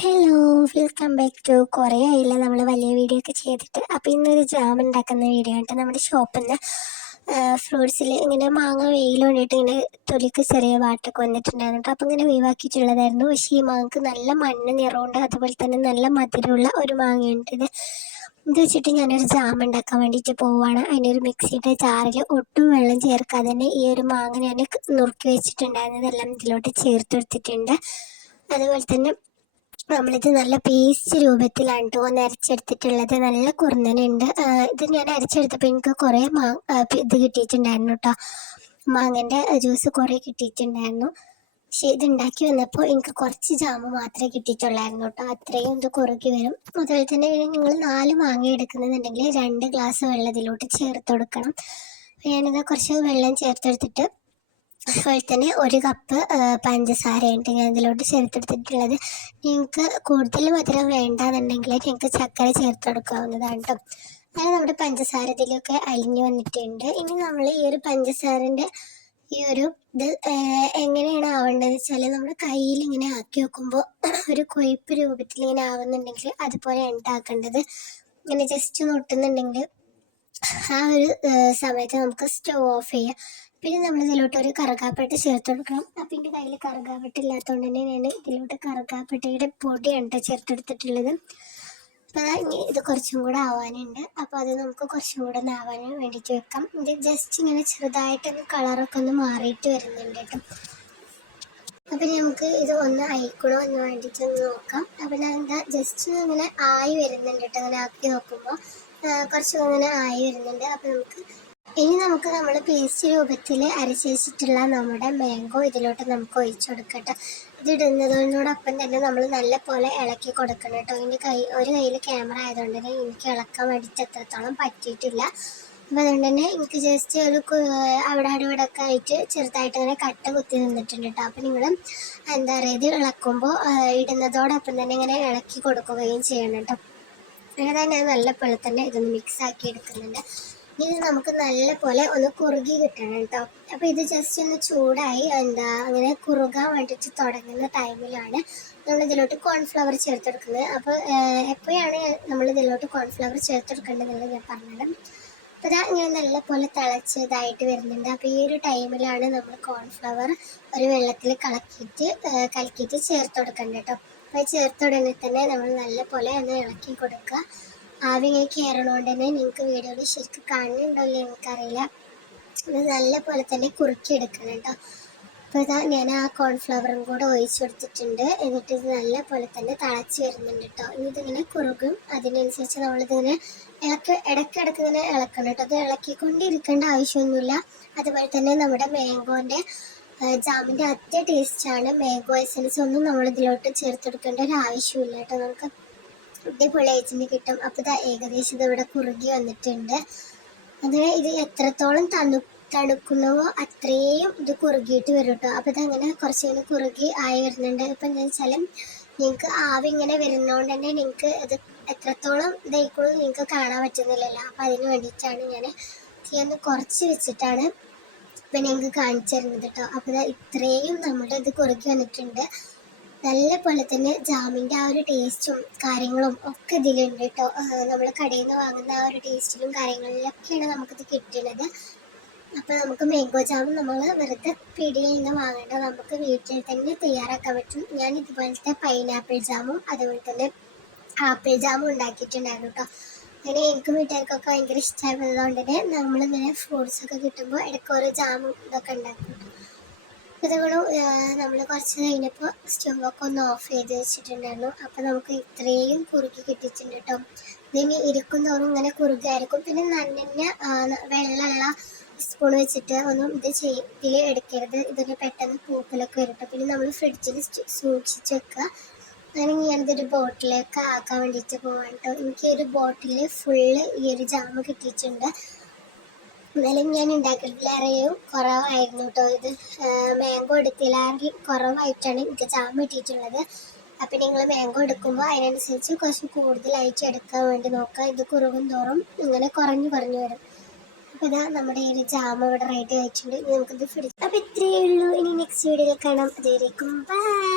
Hello, welcome back to. കുറേ ആയില്ല നമ്മൾ വലിയ വീഡിയോ ഒക്കെ ചെയ്തിട്ട്. അപ്പോൾ ഇന്നൊരു ജാം ഉണ്ടാക്കുന്ന വീഡിയോ ഉണ്ട്. നമ്മുടെ ഷോപ്പിൽ നിന്ന് ഫ്രൂട്ട്സിൽ ഇങ്ങനെ മാങ്ങ വെയിൽ കൊണ്ടിട്ട് ഇങ്ങനെ തൊലിക്ക് ചെറിയ വാട്ടൊക്കെ വന്നിട്ടുണ്ടായിരുന്നു. അപ്പോൾ ഇങ്ങനെ ഒഴിവാക്കിയിട്ടുള്ളതായിരുന്നു. പക്ഷേ ഈ മാങ്ങക്ക് നല്ല മഞ്ഞ നിറമുണ്ട്, അതുപോലെ തന്നെ നല്ല മധുരമുള്ള ഒരു മാങ്ങയുണ്ട്. ഇത് വെച്ചിട്ട് ഞാനൊരു ജാം ഉണ്ടാക്കാൻ വേണ്ടിയിട്ട് പോവുകയാണ്. അതിനൊരു മിക്സിയുടെ ജാറിൽ ഒട്ടും വെള്ളം ചേർക്കാതെ തന്നെ ഈ ഒരു മാങ്ങ ഞാൻ നുറുക്കി വെച്ചിട്ടുണ്ടായിരുന്നതെല്ലാം ഇതിലോട്ട് ചേർത്തെടുത്തിട്ടുണ്ട്. അതുപോലെ തന്നെ നമ്മളിത് നല്ല പേസ്റ്റ് രൂപത്തിലാണ് കേട്ടോ ഒന്ന് അരച്ചെടുത്തിട്ടുള്ളത്. നല്ല കുറുന്നനുണ്ട്. ഇത് ഞാൻ അരച്ചെടുത്തപ്പോൾ എനിക്ക് കുറേ ഇത് കിട്ടിയിട്ടുണ്ടായിരുന്നു കേട്ടോ. മാങ്ങൻ്റെ ജ്യൂസ് കുറേ കിട്ടിയിട്ടുണ്ടായിരുന്നു. പക്ഷേ ഇത് ഉണ്ടാക്കി വന്നപ്പോൾ എനിക്ക് കുറച്ച് ജാമ് മാത്രമേ കിട്ടിയിട്ടുള്ളായിരുന്നു കേട്ടോ. അത്രയും ഇത് കുറുകി വരും. അതുപോലെ തന്നെ നിങ്ങൾ 4 മാങ്ങ എടുക്കുന്നുണ്ടെങ്കിൽ 2 ഗ്ലാസ് വെള്ളത്തിലോട്ട് ചേർത്ത് കൊടുക്കണം. ഞാനിത് കുറച്ച് വെള്ളം ചേർത്തെടുത്തിട്ട് അതുപോലെ തന്നെ 1 കപ്പ് പഞ്ചസാരയുണ്ട് ഞാൻ ഇതിലോട്ട് ചേർത്തെടുത്തിട്ടുള്ളത്. നിങ്ങൾക്ക് കൂടുതൽ മധുരം വേണ്ടാന്നുണ്ടെങ്കിൽ നിങ്ങൾക്ക് ചക്കര ചേർത്ത് കൊടുക്കാവുന്നതാണ് കേട്ടോ. അങ്ങനെ നമ്മുടെ പഞ്ചസാര ഇതിലൊക്കെ അലിഞ്ഞു വന്നിട്ടുണ്ട്. ഇനി നമ്മൾ ഈ ഒരു പഞ്ചസാരൻ്റെ ഈ ഒരു ഇത് എങ്ങനെയാണ് ആവേണ്ടതെന്ന് വെച്ചാൽ നമ്മുടെ കയ്യിൽ ഇങ്ങനെ ആക്കി വെക്കുമ്പോൾ ഒരു കൊഴുപ്പ് രൂപത്തിൽ ഇങ്ങനെ ആവുന്നുണ്ടെങ്കിൽ അതുപോലെ ഉണ്ടാക്കേണ്ടത്. ഇങ്ങനെ ജസ്റ്റ് ഒട്ടുന്നുണ്ടെങ്കിൽ ആ ഒരു സമയത്ത് നമുക്ക് സ്റ്റവ് ഓഫ് ചെയ്യാം. പിന്നെ നമ്മൾ ഇതിലോട്ട് ഒരു കറുകാപ്പട്ട ചേർത്ത് കൊടുക്കണം. അപ്പം എൻ്റെ കയ്യിൽ കറുകാപ്പട്ട ഇല്ലാത്തതുകൊണ്ട് തന്നെ ഞാൻ ഇതിലോട്ട് കറുകാപ്പട്ടയുടെ പൊടിയാണ് ചേർത്തെടുത്തിട്ടുള്ളത്. അപ്പോൾ ഇനി ഇത് കുറച്ചും കൂടെ ആവാനുണ്ട്. അപ്പോൾ അത് നമുക്ക് കുറച്ചും കൂടെ ഒന്ന് ആവാൻ വേണ്ടിയിട്ട് വെക്കാം. ഇത് ജസ്റ്റ് ഇങ്ങനെ ചെറുതായിട്ടൊന്ന് കളറൊക്കെ ഒന്ന് മാറിയിട്ട് വരുന്നുണ്ട് കേട്ടോ. അപ്പം നമുക്ക് ഇത് ഒന്ന് അയക്കണോ എന്ന് വേണ്ടിയിട്ടൊന്ന് നോക്കാം. അപ്പം ഞാൻ എന്താ ജസ്റ്റ് ഇങ്ങനെ ആയി വരുന്നുണ്ട് കേട്ടോ. അങ്ങനെ ആക്കി നോക്കുമ്പോൾ കുറച്ചും ഇങ്ങനെ ആയി വരുന്നുണ്ട്. അപ്പം നമുക്ക് നമ്മൾ പേസ്റ്റ് രൂപത്തിൽ അരച്ച് വെച്ചിട്ടുള്ള നമ്മുടെ മാംഗോ ഇതിലോട്ട് നമുക്ക് ഒഴിച്ചു കൊടുക്കട്ടെ. ഇത് ഇടുന്നതിനോടൊപ്പം തന്നെ നമ്മൾ നല്ല പോലെ ഇളക്കി കൊടുക്കണം കേട്ടോ. എൻ്റെ ഒരു കയ്യിൽ ക്യാമറ ആയതുകൊണ്ട് തന്നെ എനിക്ക് ഇളക്കാൻ വേണ്ടിയിട്ട് എത്രത്തോളം പറ്റിയിട്ടില്ല. അപ്പോൾ അതുകൊണ്ട് തന്നെ എനിക്ക് ജസ്റ്റ് ഒരു അവിടെ ഒക്കെ ആയിട്ട് ചെറുതായിട്ട് അങ്ങനെ കട്ട കുത്തി നിന്നിട്ടുണ്ട് കേട്ടോ. അപ്പോൾ നിങ്ങൾ എന്താ പറയുക, ഇത് ഇളക്കുമ്പോൾ ഇടുന്നതോടൊപ്പം തന്നെ ഇങ്ങനെ ഇളക്കി കൊടുക്കുകയും ചെയ്യണം കേട്ടോ. അങ്ങനെ തന്നെ നല്ല പോലെ തന്നെ ഇതൊന്ന് മിക്സ് ആക്കി എടുക്കുന്നുണ്ട്. ഇത് നമുക്ക് നല്ല പോലെ ഒന്ന് കുറുകി കിട്ടണം കേട്ടോ. അപ്പോൾ ഇത് ജസ്റ്റ് ഒന്ന് ചൂടായി അങ്ങനെ കുറുകാൻ വേണ്ടിയിട്ട് തുടങ്ങുന്ന ടൈമിലാണ് നമ്മൾ ഇതിലോട്ട് കോൺഫ്ലവർ ചേർത്തെടുക്കുന്നത്. അപ്പോൾ എപ്പോഴാണ് നമ്മൾ ഇതിലോട്ട് കോൺഫ്ലവർ ചേർത്തെടുക്കേണ്ടതെന്ന് ഞാൻ പറഞ്ഞത്. അപ്പോൾ ഇതാ ഇങ്ങനെ നല്ല പോലെ തിളച്ചതായിട്ട് വരുന്നുണ്ട്. അപ്പോൾ ഈ ഒരു ടൈമിലാണ് നമ്മൾ കോൺഫ്ലവർ ഒരു വെള്ളത്തിൽ കലക്കിയിട്ട് ചേർത്ത് കൊടുക്കേണ്ടത് കേട്ടോ. അപ്പോൾ ചേർത്തുടനെ തന്നെ നമ്മൾ നല്ല പോലെ ഒന്ന് ഇളക്കി കൊടുക്കുക. ആവി ഇങ്ങനെ കയറണോണ്ട് തന്നെ നിങ്ങൾക്ക് വീഡിയോയിൽ ശരിക്കും കാണുന്നുണ്ടല്ലോ എനിക്കറിയില്ല. അത് നല്ല പോലെ തന്നെ കുറുക്കിയെടുക്കണം കേട്ടോ. അപ്പോൾ ഇതാ ഞാൻ ആ കോൺഫ്ലവറും കൂടെ ഒഴിച്ചു കൊടുത്തിട്ടുണ്ട്. എന്നിട്ട് ഇത് നല്ല പോലെ തന്നെ തിളച്ച് വരുന്നുണ്ട് കേട്ടോ. ഇനി ഇതിങ്ങനെ കുറുകും. അതിനനുസരിച്ച് നമ്മളിതിങ്ങനെ ഇടയ്ക്കിടയ്ക്ക് ഇങ്ങനെ ഇളക്കണം കേട്ടോ. അത് ഇളക്കിക്കൊണ്ടിരിക്കേണ്ട ആവശ്യമൊന്നുമില്ല. അതുപോലെ തന്നെ നമ്മുടെ മാംഗോൻ്റെ ജാമിൻ്റെ അതേ ടേസ്റ്റാണ്. മാംഗോ എസൻസ് ഒന്നും നമ്മളിതിലോട്ട് ചേർത്തെടുക്കേണ്ട ഒരു ആവശ്യമില്ല കേട്ടോ. നമുക്ക് അടിപൊളിയായിട്ട് കിട്ടും. അപ്പോൾ ഏകദേശം ഇതിവിടെ കുറുകി വന്നിട്ടുണ്ട്. അങ്ങനെ ഇത് എത്രത്തോളം തണുക്കുന്നവോ അത്രയും ഇത് കുറുകിയിട്ട് വരും കേട്ടോ. അപ്പോൾ ഇതങ്ങനെ കുറച്ചിങ്ങനെ കുറുകി ആയി വരുന്നുണ്ട്. ഇപ്പം എന്താ വെച്ചാൽ നിങ്ങൾക്ക് ആവി ഇങ്ങനെ വരുന്നതുകൊണ്ട് തന്നെ നിങ്ങൾക്ക് ഇത് എത്രത്തോളം ഇതായിക്കോളും നിങ്ങൾക്ക് കാണാൻ പറ്റുന്നില്ലല്ലോ. അപ്പോൾ അതിന് വേണ്ടിയിട്ടാണ് ഞാൻ തീയൊന്ന് കുറച്ച് വെച്ചിട്ടാണ് ഇപ്പം നിങ്ങൾക്ക് കാണിച്ചു തരുന്നത് കേട്ടോ. അപ്പോൾ ഇത്രയും നമ്മുടെ ഇത് കുറുകി വന്നിട്ടുണ്ട്. നല്ല പോലെ തന്നെ ജാമിൻ്റെ ആ ഒരു ടേസ്റ്റും കാര്യങ്ങളും ഒക്കെ ഇതിലുണ്ട് കേട്ടോ. നമ്മൾ കടയിൽ നിന്ന് വാങ്ങുന്ന ആ ഒരു ടേസ്റ്റിലും കാര്യങ്ങളിലൊക്കെയാണ് നമുക്കിത് കിട്ടുന്നത്. അപ്പോൾ നമുക്ക് മാംഗോ ജാം നമ്മൾ വെറുതെ പീടികയിൽ നിന്ന് വാങ്ങേണ്ട, നമുക്ക് വീട്ടിൽ തന്നെ തയ്യാറാക്കാൻ പറ്റും. ഞാൻ ഇതുപോലത്തെ പൈനാപ്പിൾ ജാമും അതുപോലെ തന്നെ ആപ്പിൾ ജാമും ഉണ്ടാക്കിയിട്ടുണ്ടായിരുന്നു കേട്ടോ. അങ്ങനെ എനിക്കും വീട്ടുകാർക്കൊക്കെ ഭയങ്കര ഇഷ്ടമായതുകൊണ്ട് തന്നെ നമ്മളിങ്ങനെ ഫ്രൂട്ട്സൊക്കെ കിട്ടുമ്പോൾ ഇടയ്ക്ക് ഓരോ ജാമും ഇതൊക്കെ ഉണ്ടാക്കും കേട്ടോ. ഇതുകൂടെ നമ്മൾ കുറച്ച് കഴിഞ്ഞപ്പോൾ സ്റ്റൗവൊക്കെ ഒന്ന് ഓഫ് ചെയ്ത് വെച്ചിട്ടുണ്ടായിരുന്നു. അപ്പോൾ നമുക്ക് ഇത്രയും കുറുക്കി കിട്ടിയിട്ടുണ്ട് കേട്ടോ. ഇതിന് ഇരിക്കുന്നതോറും ഇങ്ങനെ കുറുകായിരിക്കും. പിന്നെ നനഞ്ഞ വെള്ളമുള്ള സ്പൂൺ വെച്ചിട്ട് ഒന്നും ഇതിൽ എടുക്കരുത്. ഇതിന് പെട്ടെന്ന് പൂപ്പലൊക്കെ വരും കേട്ടോ. പിന്നെ നമ്മൾ ഫ്രിഡ്ജിൽ സൂക്ഷിച്ച് വെക്കുക. അങ്ങനെ ഞാനിതൊരു ബോട്ടിലേക്ക് ആക്കാൻ വേണ്ടിയിട്ട് പോകാം കേട്ടോ. എനിക്ക് ഒരു ബോട്ടിൽ ഫുള്ള് ഈ ഒരു ജാം കിട്ടിയിട്ടുണ്ട്. എന്നാലും ഞാൻ ഉണ്ടാക്കിയിട്ടില്ലാരെയും കുറവായിരുന്നു കേട്ടോ. ഇത് മാംഗോ എടുത്തില്ലാരെങ്കിൽ കുറവായിട്ടാണ് എനിക്ക് ജാം കിട്ടിയിട്ടുള്ളത്. അപ്പം നിങ്ങൾ മാംഗോ എടുക്കുമ്പോൾ അതിനനുസരിച്ച് കുറച്ച് കൂടുതലായിട്ട് എടുക്കാൻ വേണ്ടി നോക്കുക. ഇത് കുറുകും തോറും ഇങ്ങനെ കുറഞ്ഞു വരും. അപ്പോൾ ഇതാ നമ്മുടെ ഈ ഒരു ജാം ഇവിടെ റെഡി ആയിട്ടുണ്ട്. നമുക്കിത് ഫ്രിഡ്ജ്. അപ്പോൾ ഇത്രയേ ഉള്ളൂ. ഇനി നെക്സ്റ്റ് വീഡിയോയിൽ കാണാം. അതുവരേക്കും ബൈ.